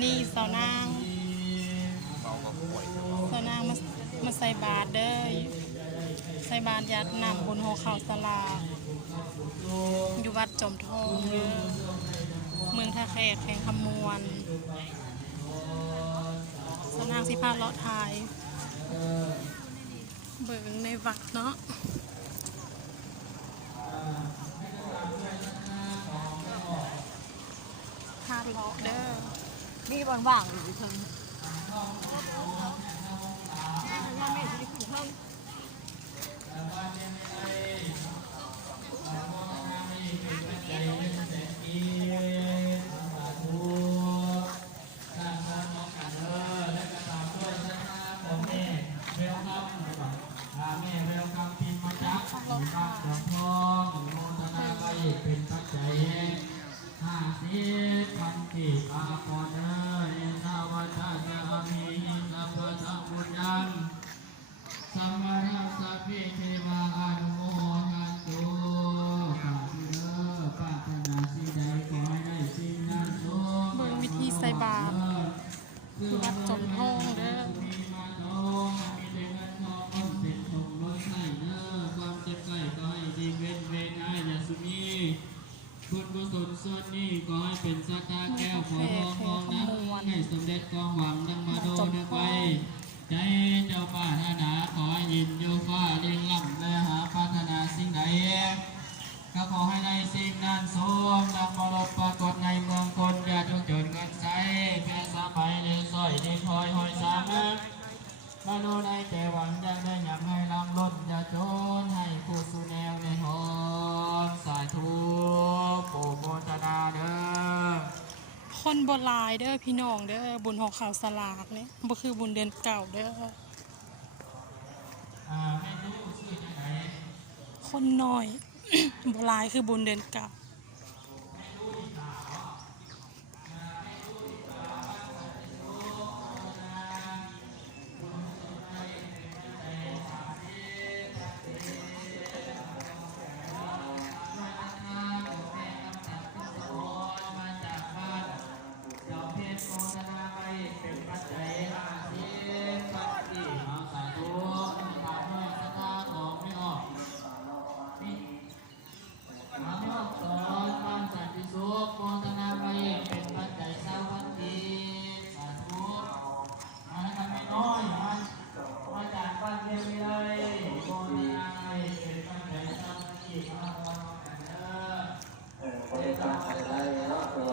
นี่สาวนางสาวนางมาใส่บาตรเด้อใส่บาตรยัดน้ำบุญหัวเข่าสลาอยู่วัดจอมทองเด้อเมืองท่าแขกแข่งคำมวนสาวนางสิพาเลาะทายเบิ่งในวัดเนาะพาเลาะเด้อมีว่างๆอยู่ถึงว่าแม่จะได้ขึ้นห้องเป็นปัจจัย50พันกิปาปอนเอสาวัตถะมีสัพพะสัมพุทธังสัมมาสัพพิเทวะอนุโมทันตุข้าพเจ้าปรารถนาสิ่งใดขอให้ได้สิ่งนั้นสมเบิ่งวิธีใส่บาตรวัดจอมทองเด้อบุญกุศลส่วนนี้ขอให้เป็นสักการแก้วขอทองทองนั้นให้สมเด็จกองหวังดังมาโดนึกไว้ใจเจ้าปรารถนาขอยินโยฟ้าเลี้ยงล่ำและหาปรารถนาสิ่งใดก็ขอให้ได้สิ่งนั้นสมดังมรดกปรากฏในเมืองคนอย่าจงเกินเงินใช้แค่สมัยเลี้ยงสอยดีคอยหอยสามมโนได้แต่หวังจะได้อยากให้ลำล้นอย่าจนให้ผู้สุแนวในหอนสายทุกโปโมทนาเด้อคนโบราณเด้อพี่น้องเด้อบุญหอกข่าวสลากเนี่ยบ่คือบุญเดือนเก่าเด้อคนน้อย โบราณคือบุญเดือนเก่า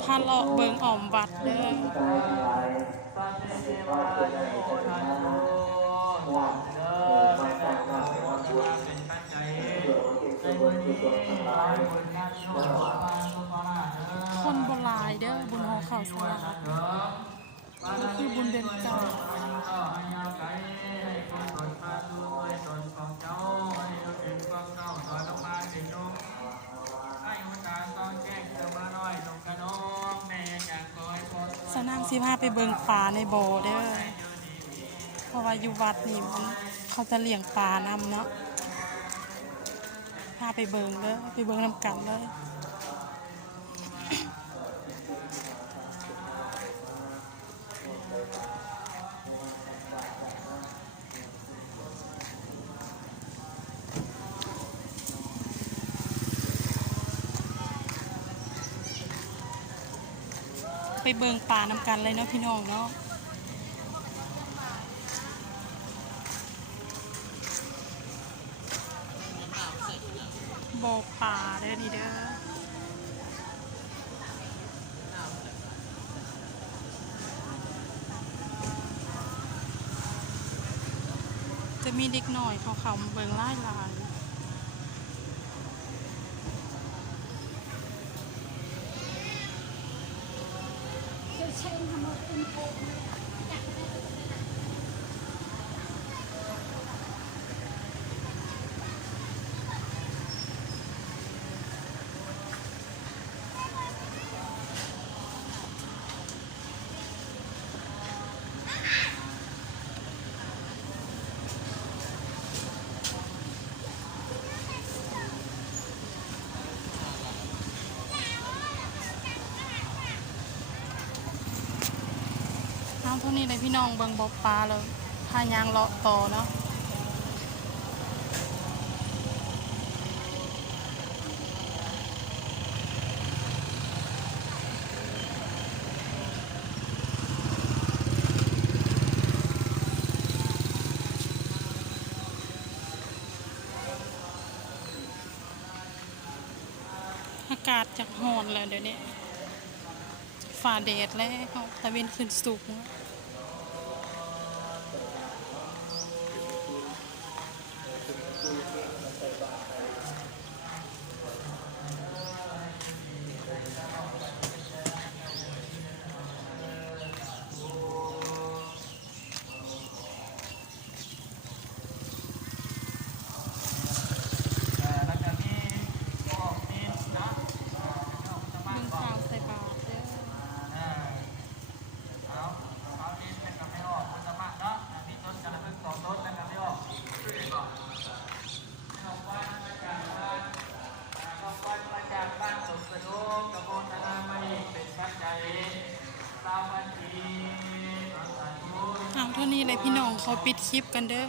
พาเลาะเบิงอ่อมวัดเด้อคนโบราณเด้อบุญหอข่าวสลากก็คือบุญเดือนเก่าสนางสิพาไปเบิงปลาในบ่อเด้อเพราะว่าอยู่วัดนี่มันเขาจะเลี้ยงปลานำเนาะพาไปเบิงเด้อไปเบิงนำกันเลยไปเบิงป่านำกันเลยเนาะพี่น้องเนาะบ่อป่าเด้อนี่เด้อจะมีเด็กหน่อยเขาเบิงไล่ลาย เอาเท่านี้เลยพี่น้องเบิ่งบ่ปลาเลยพายางเลาะต่อเนาะอากาศจะร้อนแล้วเดี๋ยวนี้ฝ่าแดดแล้วตะเวนขึ้นสูงเบิ่งข่าวใส่บาตรเด้อ เอาเท่านี้เลยพี่น้องเขาปิดคลิปกันเด้อ